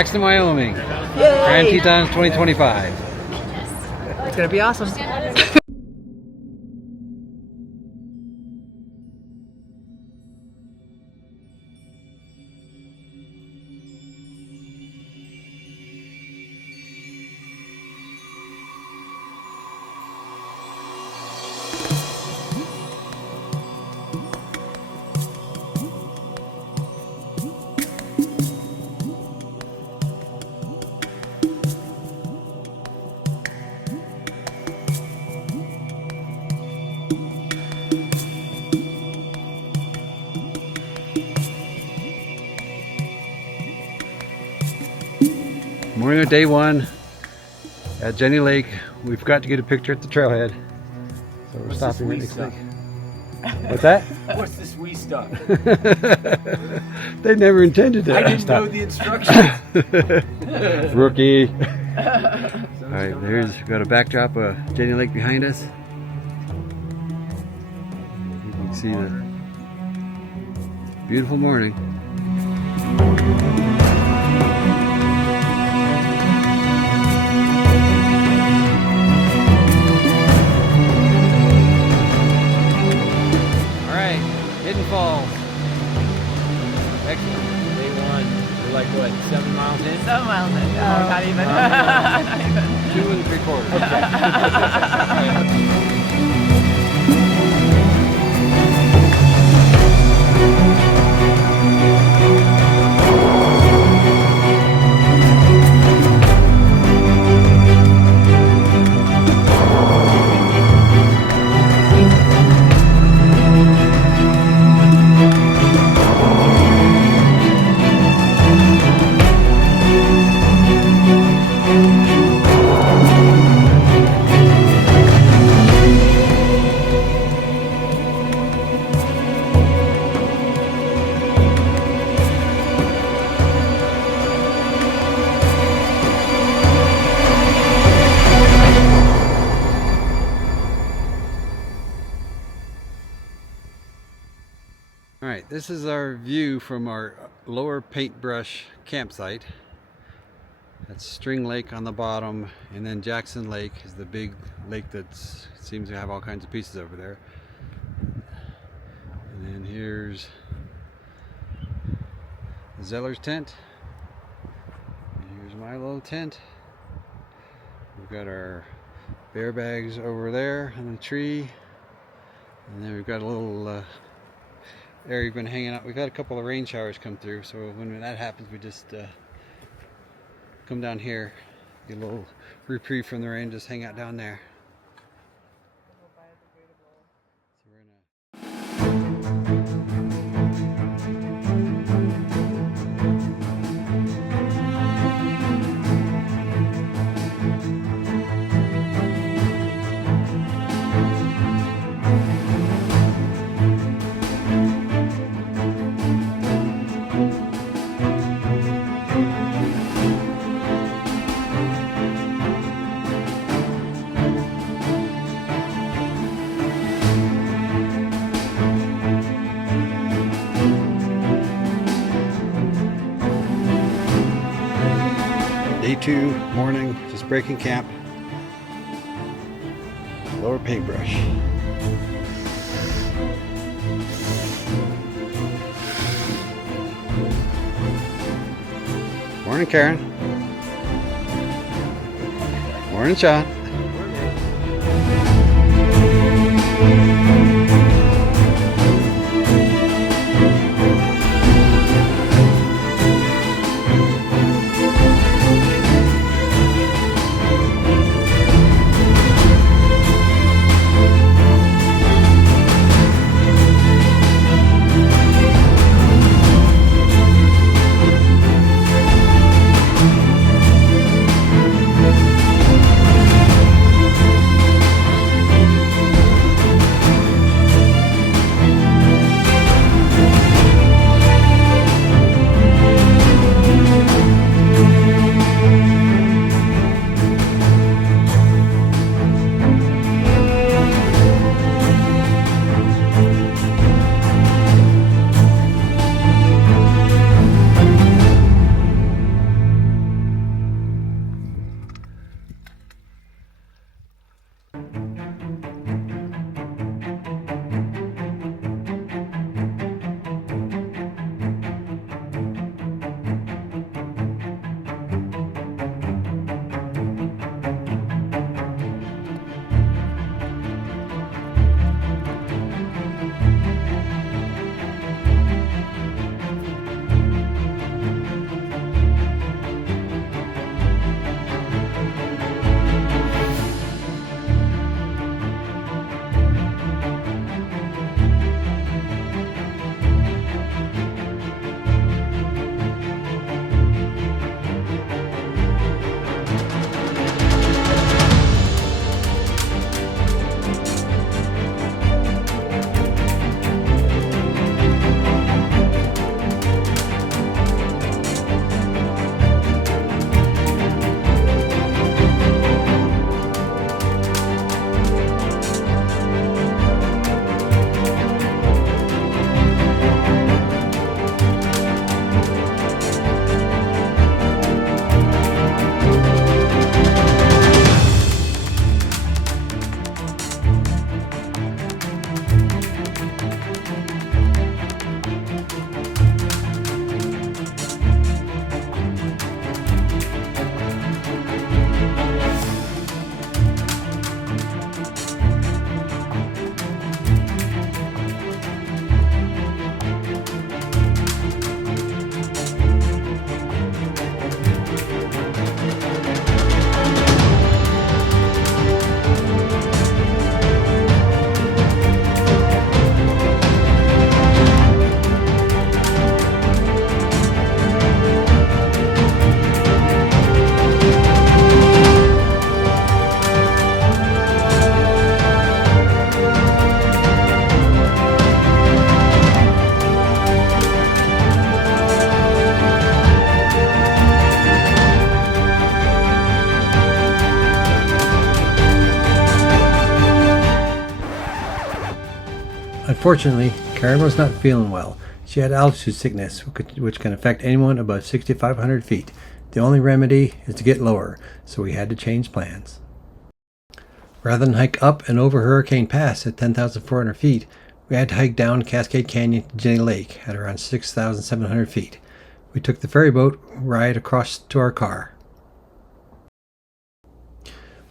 Jackson, Wyoming. Yay! Grand Teton 2025. It's gonna be awesome. Morning of day one at Jenny Lake. We've got to get a picture at the trailhead. So we're stopping right next week. What's that? What's this wee stuff? They never intended that. I didn't know the instructions. Rookie. Alright, we've got a backdrop of Jenny Lake behind us. You can see the beautiful morning. Hidden Falls. Excellent. Day one. We're like what, 7 miles in? 7 miles in. No, not even. Not even. 2 3/4. Alright, this is our view from our lower Paintbrush campsite. That's String Lake on the bottom, and then Jackson Lake is the big lake that seems to have all kinds of pieces over there. And then here's Zeller's tent. And here's my little tent. We've got our bear bags over there on the tree. And then we've got a little area we've been hanging out. We've had a couple of rain showers come through, so when that happens we just come down here, get a little reprieve from the rain, just hang out down there. Day 2 morning, just breaking camp. Lower Paintbrush. Morning, Karen. Morning, Sean. Unfortunately, Karen was not feeling well. She had altitude sickness, which can affect anyone above 6,500 feet. The only remedy is to get lower, so we had to change plans. Rather than hike up and over Hurricane Pass at 10,400 feet, we had to hike down Cascade Canyon to Jenny Lake at around 6,700 feet. We took the ferry boat ride across to our car.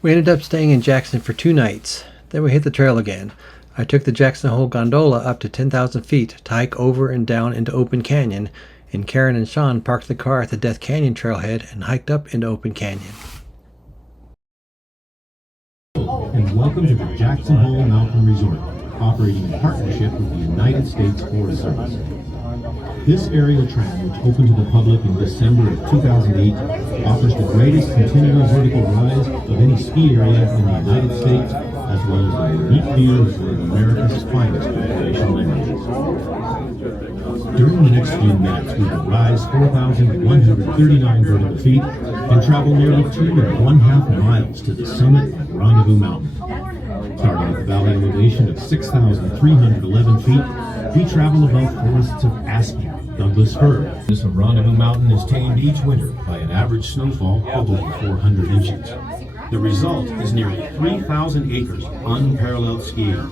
We ended up staying in Jackson for 2 nights. Then we hit the trail again. I took the Jackson Hole gondola up to 10,000 feet to hike over and down into Open Canyon, and Karen and Sean parked the car at the Death Canyon trailhead and hiked up into Open Canyon. And welcome to the Jackson Hole Mountain Resort, operating in partnership with the United States Forest Service. This aerial tram, which opened to the public in December of 2008, offers the greatest continual vertical rise of any ski area in the United States, as well as a unique view of one of America's finest recreation landscapes. During the next few minutes, we will rise 4,139 vertical feet and travel nearly 2.5 miles to the summit of Rendezvous Mountain. Starting at the valley elevation of 6,311 feet, we travel above forests of aspen, Douglas fir. This of Rendezvous Mountain is tamed each winter by an average snowfall of over 400 inches. The result is nearly 3,000 acres of unparalleled skiing.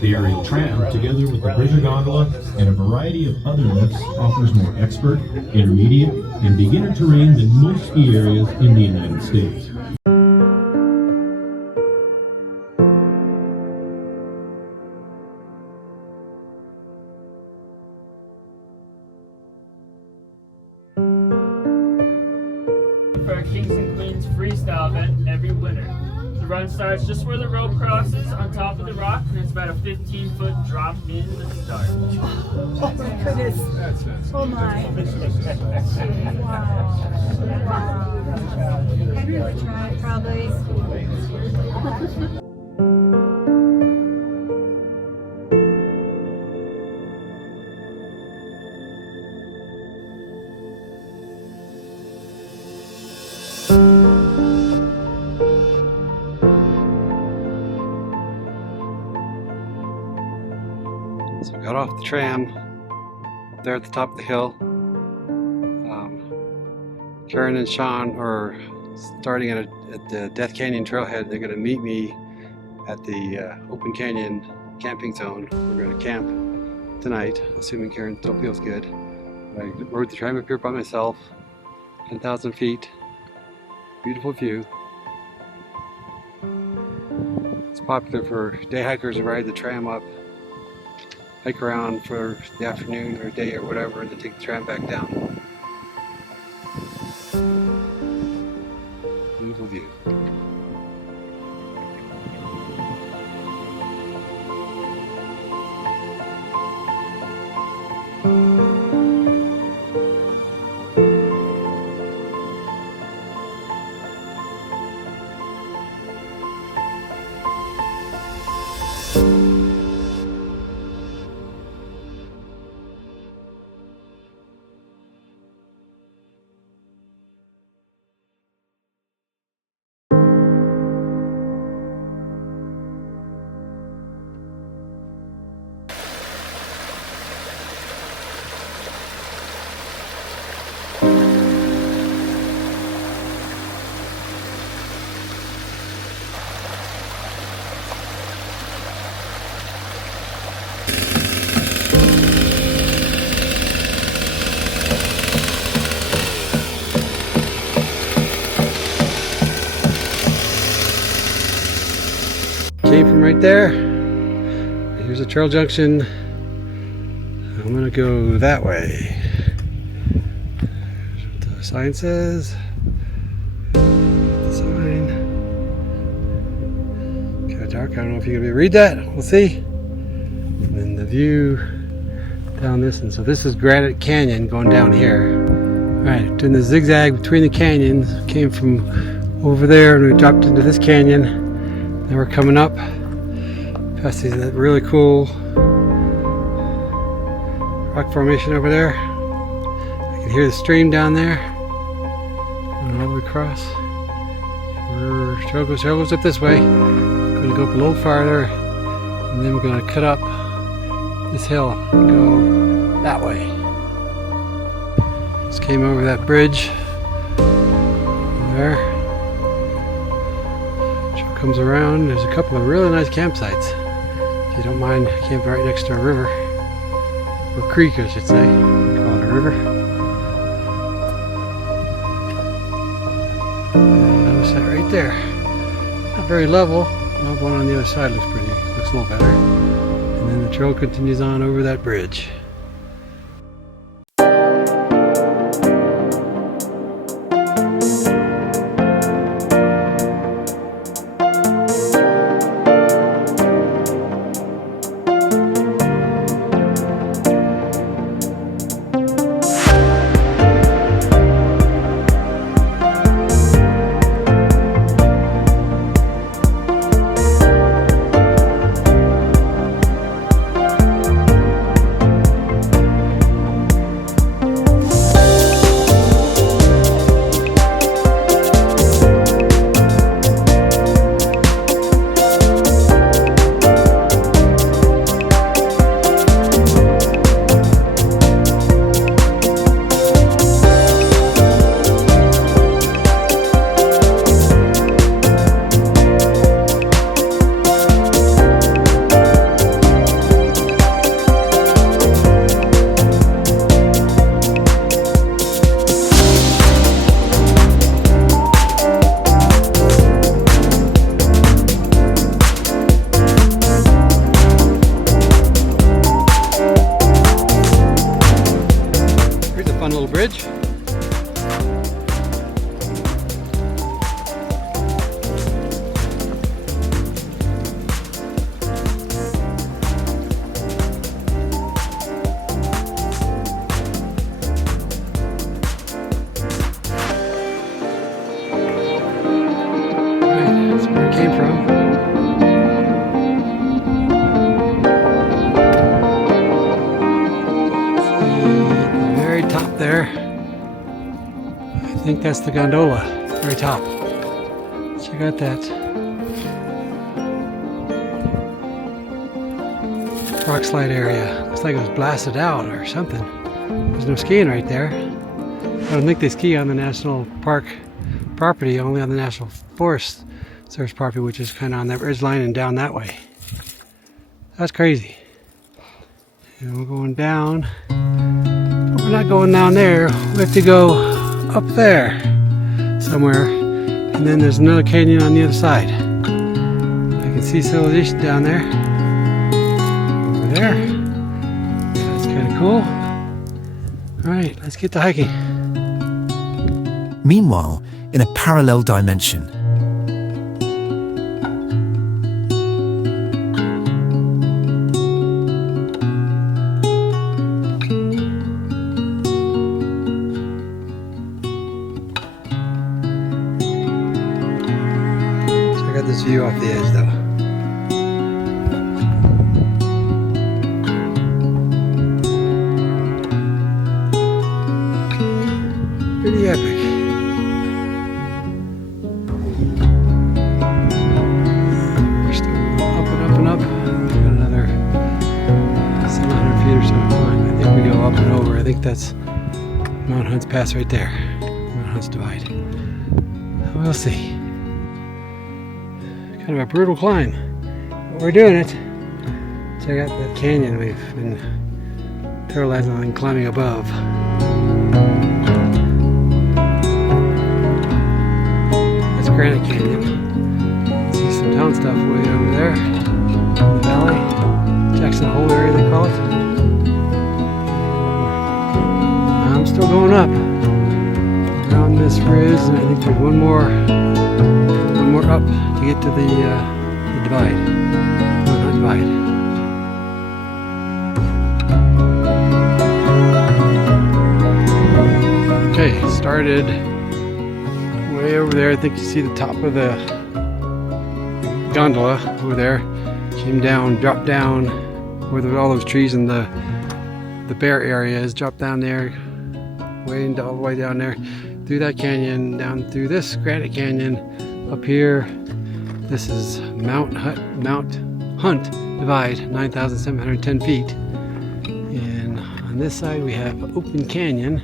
The aerial tram, together with the bridge gondola and a variety of other lifts, offers more expert, intermediate, and beginner terrain than most ski areas in the United States. For a Kings and Queens freestyle event every winter. The run starts just where the rope crosses on top of the rock, and it's about a 15-foot drop in the start. Oh my goodness. Oh my. Wow. Have you ever tried? Probably. So we got off the tram up there at the top of the hill. Karen and Sean are starting at the Death Canyon trailhead. They're going to meet me at the Open Canyon camping zone. We're going to camp tonight, assuming Karen still feels good. I rode the tram up here by myself, 10,000 feet, beautiful view. It's popular for day hikers to ride the tram up, hike around for the afternoon or day or whatever, and then take the tram back down. Beautiful view. Came from right there. Here's a trail junction. I'm gonna go that way. Here's what the sign says. The sign. Kind of dark. I don't know if you're gonna be able to read that. We'll see. And then the view down this, and so this is Grand Canyon going down here. All right, doing the zigzag between the canyons. Came from over there and we dropped into this canyon. Now we're coming up past that really cool rock formation over there. I can hear the stream down there. And all the way across. Trail goes up this way. Going to go up a little farther, and then we're going to cut up this hill and go that way. Just came over that bridge there. Trail comes around. There's a couple of really nice campsites. If you don't mind camping right next to a river. Or creek, I should say. We call it a river. And notice that right there. Not very level. The one on the other side looks a little better. And then the trail continues on over that bridge. Bridge. That's where it came from. Very top there. I think that's the gondola, very top. Check out that rock slide area. Looks like it was blasted out or something. There's no skiing right there. I don't think they ski on the national park property, only on the National Forest Service property, which is kind of on that ridge line and down that way. That's crazy. And we're going down. We're not going down there. We have to go up there somewhere, and then there's another canyon on the other side. I can see civilization down there. Over there. That's kind of cool. Alright, let's get to hiking. Meanwhile, in a parallel dimension, this view off the edge though. Pretty epic. We're still up and up and up. We've got another 700 feet or so to climb. I think we go up and over. I think that's Mount Hunt's Pass right there. Mount Hunt's Divide. We'll see. Kind of a brutal climb, but we're doing it. Check out that canyon we've been paralyzed on climbing above. That's Grand Canyon. See some town stuff way over there in the valley. Jackson Hole area they call it. I'm still going up around this ridge, and I think there's one more up to get to the divide. No, not divide. Okay, started way over there. I think you see the top of the gondola over there. Came down, dropped down where all those trees and the bare areas. Dropped down there, all the way down there, through that canyon, down through this Granite Canyon. Up here, this is Mount Hunt Divide, 9,710 feet. On this side we have open canyon.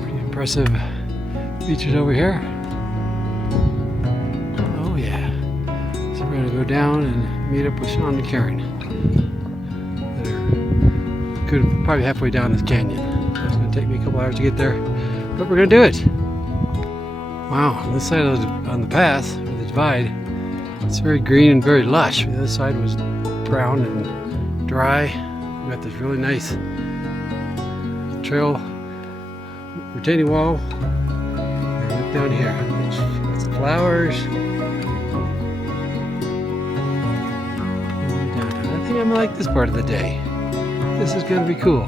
Pretty impressive features over here. Oh yeah. So we're gonna go down and meet up with Sean and Karen. They're probably halfway down this canyon. So it's gonna take me a couple hours to get there, but we're gonna do it. Wow, on this side of on the path, the divide, it's very green and very lush. The other side was brown and dry. We got this really nice trail retaining wall. And look down here. It's flowers. I think I'm gonna like this part of the day. This is gonna be cool.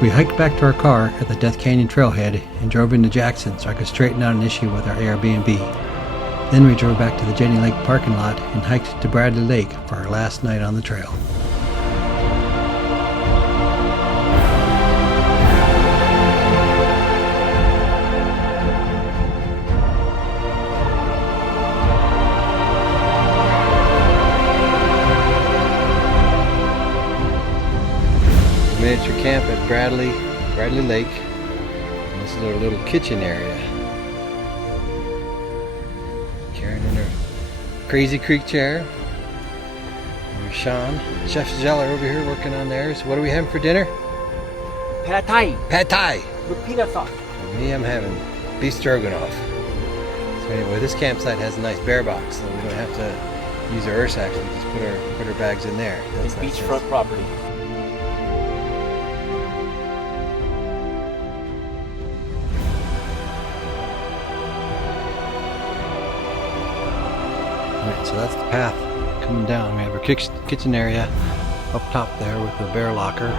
We hiked back to our car at the Death Canyon trailhead and drove into Jackson so I could straighten out an issue with our Airbnb. Then we drove back to the Jenny Lake parking lot and hiked to Bradley Lake for our last night on the trail. Miniature camp at Bradley Lake. And this is our little kitchen area. Karen in her Crazy Creek chair. And there's Sean, Chef Zeller over here working on theirs. What are we having for dinner? Pad Thai Pad Thai. with peanut sauce. And me, I'm having beef stroganoff. So anyway, this campsite has a nice bear box, so we don't have to use our Ursacks. We just put our bags in there. It's beachfront property. Alright, so that's the path coming down. We have our kitchen area up top there with the bear locker.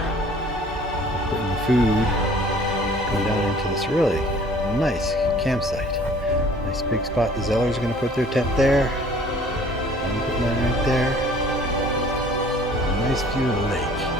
Putting the food. Going down into this really nice campsite. Nice big spot. The Zellers are going to put their tent there. I'm putting mine right there. A nice view of the lake.